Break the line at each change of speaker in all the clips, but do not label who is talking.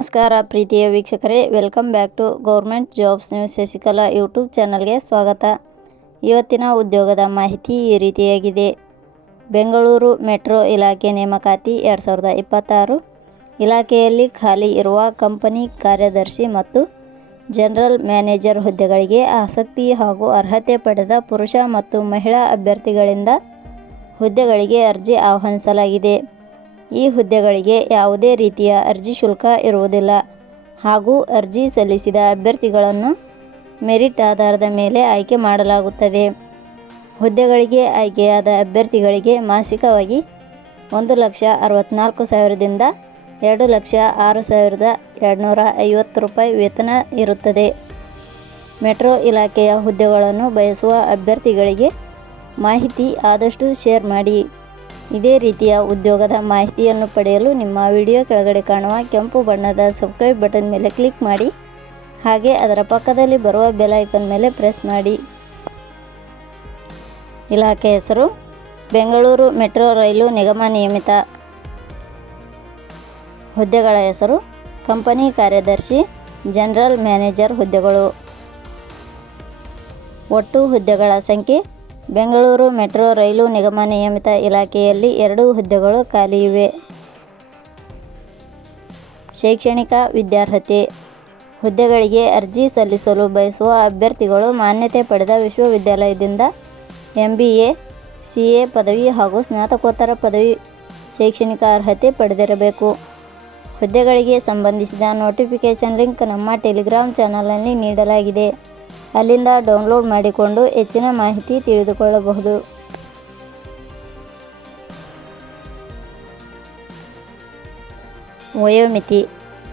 ನಮಸ್ಕಾರ ಪ್ರೀತಿಯ ವೀಕ್ಷಕರೇ, welcome back to government jobs news Shashikala YouTube ಚಾನಲ್ಗೆ ಸ್ವಾಗತ. ಇವತ್ತಿನ ಉದ್ಯೋಗದ ಮಾಹಿತಿ ಈ ರೀತಿಯಾಗಿದೆ. ಬೆಂಗಳೂರು ಮೆಟ್ರೋ ಇಲಾಖೆ ನೇಮಕಾತಿ ಎರಡು ಸಾವಿರದ ಇಪ್ಪತ್ತಾರು. ಇಲಾಖೆಯಲ್ಲಿ ಖಾಲಿ ಇರುವ ಕಂಪನಿ ಕಾರ್ಯದರ್ಶಿ ಮತ್ತು ಜನರಲ್ ಮ್ಯಾನೇಜರ್ ಹುದ್ದೆಗಳಿಗೆ ಆಸಕ್ತಿ ಹಾಗೂ ಅರ್ಹತೆ ಪಡೆದ ಪುರುಷ ಮತ್ತು ಮಹಿಳಾ ಅಭ್ಯರ್ಥಿಗಳಿಂದ ಹುದ್ದೆಗಳಿಗೆ ಅರ್ಜಿ ಆಹ್ವಾನಿಸಲಾಗಿದೆ. ಈ ಹುದ್ದೆಗಳಿಗೆ ಯಾವುದೇ ರೀತಿಯ ಅರ್ಜಿ ಶುಲ್ಕ ಇರುವುದಿಲ್ಲ. ಹಾಗೂ ಅರ್ಜಿ ಸಲ್ಲಿಸಿದ ಅಭ್ಯರ್ಥಿಗಳನ್ನು ಮೆರಿಟ್ ಆಧಾರದ ಮೇಲೆ ಆಯ್ಕೆ ಮಾಡಲಾಗುತ್ತದೆ. ಹುದ್ದೆಗಳಿಗೆ ಆಯ್ಕೆಯಾದ ಅಭ್ಯರ್ಥಿಗಳಿಗೆ ಮಾಸಿಕವಾಗಿ ಒಂದು ಲಕ್ಷ ಅರವತ್ತ್ನಾಲ್ಕು ಸಾವಿರದಿಂದ ಎರಡು ಲಕ್ಷ ಆರು ಸಾವಿರದ ಎರಡುನೂರ ಐವತ್ತು ರೂಪಾಯಿ ವೇತನ ಇರುತ್ತದೆ. ಮೆಟ್ರೋ ಇಲಾಖೆಯ ಹುದ್ದೆಗಳನ್ನು ಬಯಸುವ ಅಭ್ಯರ್ಥಿಗಳಿಗೆ ಮಾಹಿತಿ ಆದಷ್ಟು ಶೇರ್ ಮಾಡಿ. ಇದೇ ರೀತಿಯ ಉದ್ಯೋಗದ ಮಾಹಿತಿಯನ್ನು ಪಡೆಯಲು ನಿಮ್ಮ ವಿಡಿಯೋ ಕೆಳಗಡೆ ಕಾಣುವ ಕೆಂಪು ಬಣ್ಣದ ಸಬ್ಸ್ಕ್ರೈಬ್ ಬಟನ್ ಮೇಲೆ ಕ್ಲಿಕ್ ಮಾಡಿ, ಹಾಗೆ ಅದರ ಪಕ್ಕದಲ್ಲಿ ಬರುವ ಬೆಲ್ ಐಕನ್ ಮೇಲೆ ಪ್ರೆಸ್ ಮಾಡಿ. ಇಲಾಖೆ ಹೆಸರು, ಬೆಂಗಳೂರು ಮೆಟ್ರೋ ರೈಲು ನಿಗಮ ನಿಯಮಿತ. ಹುದ್ದೆಗಳ ಹೆಸರು, ಕಂಪನಿ ಕಾರ್ಯದರ್ಶಿ, ಜನರಲ್ ಮ್ಯಾನೇಜರ್ ಹುದ್ದೆಗಳು. ಒಟ್ಟು ಹುದ್ದೆಗಳ ಸಂಖ್ಯೆ ಬೆಂಗಳೂರು ಮೆಟ್ರೋ ರೈಲು ನಿಗಮ ನಿಯಮಿತ ಇಲಾಖೆಯಲ್ಲಿ ಎರಡು ಹುದ್ದೆಗಳು ಖಾಲಿ ಇವೆ ಶೈಕ್ಷಣಿಕ ವಿದ್ಯಾರ್ಹತೆ, ಹುದ್ದೆಗಳಿಗೆ ಅರ್ಜಿ ಸಲ್ಲಿಸಲು ಬಯಸುವ ಅಭ್ಯರ್ಥಿಗಳು ಮಾನ್ಯತೆ ಪಡೆದ ವಿಶ್ವವಿದ್ಯಾಲಯದಿಂದ M B A C A ಪದವಿ ಹಾಗೂ ಸ್ನಾತಕೋತ್ತರ ಪದವಿ ಶೈಕ್ಷಣಿಕ ಅರ್ಹತೆ ಪಡೆದಿರಬೇಕು. ಹುದ್ದೆಗಳಿಗೆ ಸಂಬಂಧಿಸಿದ ನೋಟಿಫಿಕೇಷನ್ ಲಿಂಕ್ ನಮ್ಮ ಟೆಲಿಗ್ರಾಮ್ ಚಾನಲ್ನಲ್ಲಿ ನೀಡಲಾಗಿದೆ. ಅಲ್ಲಿಂದ ಡೌನ್ಲೋಡ್ ಮಾಡಿಕೊಂಡು ಹೆಚ್ಚಿನ ಮಾಹಿತಿ ತಿಳಿದುಕೊಳ್ಳಬಹುದು. ವಯೋಮಿತಿ.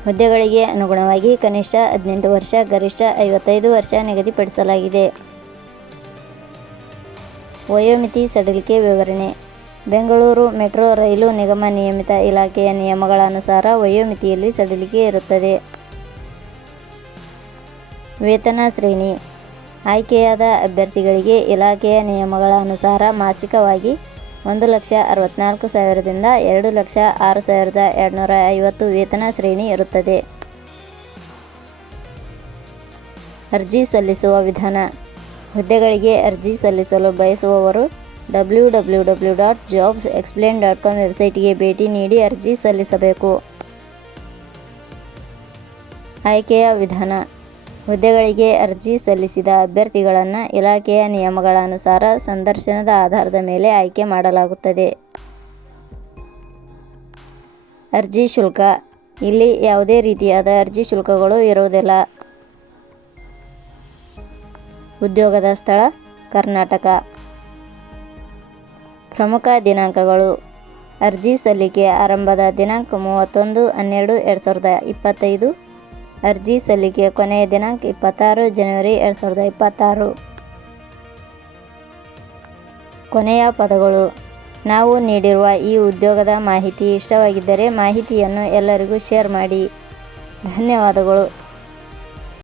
ಹುದ್ದೆಗಳಿಗೆ ಅನುಗುಣವಾಗಿ ಕನಿಷ್ಠ ಹದಿನೆಂಟು ವರ್ಷ, ಗರಿಷ್ಠ ಐವತ್ತೈದು ವರ್ಷ ನಿಗದಿಪಡಿಸಲಾಗಿದೆ. ವಯೋಮಿತಿ ಸಡಿಲಿಕೆ ವಿವರಣೆ. ಬೆಂಗಳೂರು ಮೆಟ್ರೋ ರೈಲು ನಿಗಮ ನಿಯಮಿತ ಇಲಾಖೆಯ ನಿಯಮಗಳ ಅನುಸಾರ ವಯೋಮಿತಿಯಲ್ಲಿ ಸಡಿಲಿಕೆ ಇರುತ್ತದೆ. ವೇತನ ಶ್ರೇಣಿ. ಆಯ್ಕೆಯಾದ ಅಭ್ಯರ್ಥಿಗಳಿಗೆ ಇಲಾಖೆಯ ನಿಯಮಗಳ ಅನುಸಾರ ಮಾಸಿಕವಾಗಿ ಒಂದು ಲಕ್ಷ ಅರವತ್ತ್ನಾಲ್ಕು ಸಾವಿರದಿಂದ ಎರಡು ಲಕ್ಷ ಆರು ಸಾವಿರದ ಎರಡುನೂರ ಐವತ್ತು ವೇತನ ಶ್ರೇಣಿ ಇರುತ್ತದೆ. ಅರ್ಜಿ ಸಲ್ಲಿಸುವ ವಿಧಾನ. ಹುದ್ದೆಗಳಿಗೆ ಅರ್ಜಿ ಸಲ್ಲಿಸಲು ಬಯಸುವವರು W W W dot jobs explain dot com ವೆಬ್ಸೈಟ್ಗೆ ಭೇಟಿ ನೀಡಿ ಅರ್ಜಿ ಸಲ್ಲಿಸಬೇಕು. ಆಯ್ಕೆಯ ವಿಧಾನ. ಹುದ್ದೆಗಳಿಗೆ ಅರ್ಜಿ ಸಲ್ಲಿಸಿದ ಅಭ್ಯರ್ಥಿಗಳನ್ನು ಇಲಾಖೆಯ ನಿಯಮಗಳ ಅನುಸಾರ ಸಂದರ್ಶನದ ಆಧಾರದ ಮೇಲೆ ಆಯ್ಕೆ ಮಾಡಲಾಗುತ್ತದೆ. ಅರ್ಜಿ ಶುಲ್ಕ. ಇಲ್ಲಿ ಯಾವುದೇ ರೀತಿಯಾದ ಅರ್ಜಿ ಶುಲ್ಕಗಳು ಇರುವುದಿಲ್ಲ. ಉದ್ಯೋಗದ ಸ್ಥಳ, ಕರ್ನಾಟಕ. ಪ್ರಮುಖ ದಿನಾಂಕಗಳು. ಅರ್ಜಿ ಸಲ್ಲಿಕೆ ಆರಂಭದ ದಿನಾಂಕ ಮೂವತ್ತೊಂದು ಹನ್ನೆರಡು ಎರಡು ಸಾವಿರದ ಇಪ್ಪತ್ತೈದು. ಅರ್ಜಿ ಸಲ್ಲಿಕೆಯ ಕೊನೆಯ ದಿನಾಂಕ ಇಪ್ಪತ್ತಾರು ಜನವರಿ ಎರಡು ಸಾವಿರದ ಇಪ್ಪತ್ತಾರು. ಕೊನೆಯ ಪದಗಳು. ನಾವು ನೀಡಿರುವ ಈ ಉದ್ಯೋಗದ ಮಾಹಿತಿ ಇಷ್ಟವಾಗಿದ್ದರೆ ಮಾಹಿತಿಯನ್ನು ಎಲ್ಲರಿಗೂ ಶೇರ್ ಮಾಡಿ. ಧನ್ಯವಾದಗಳು.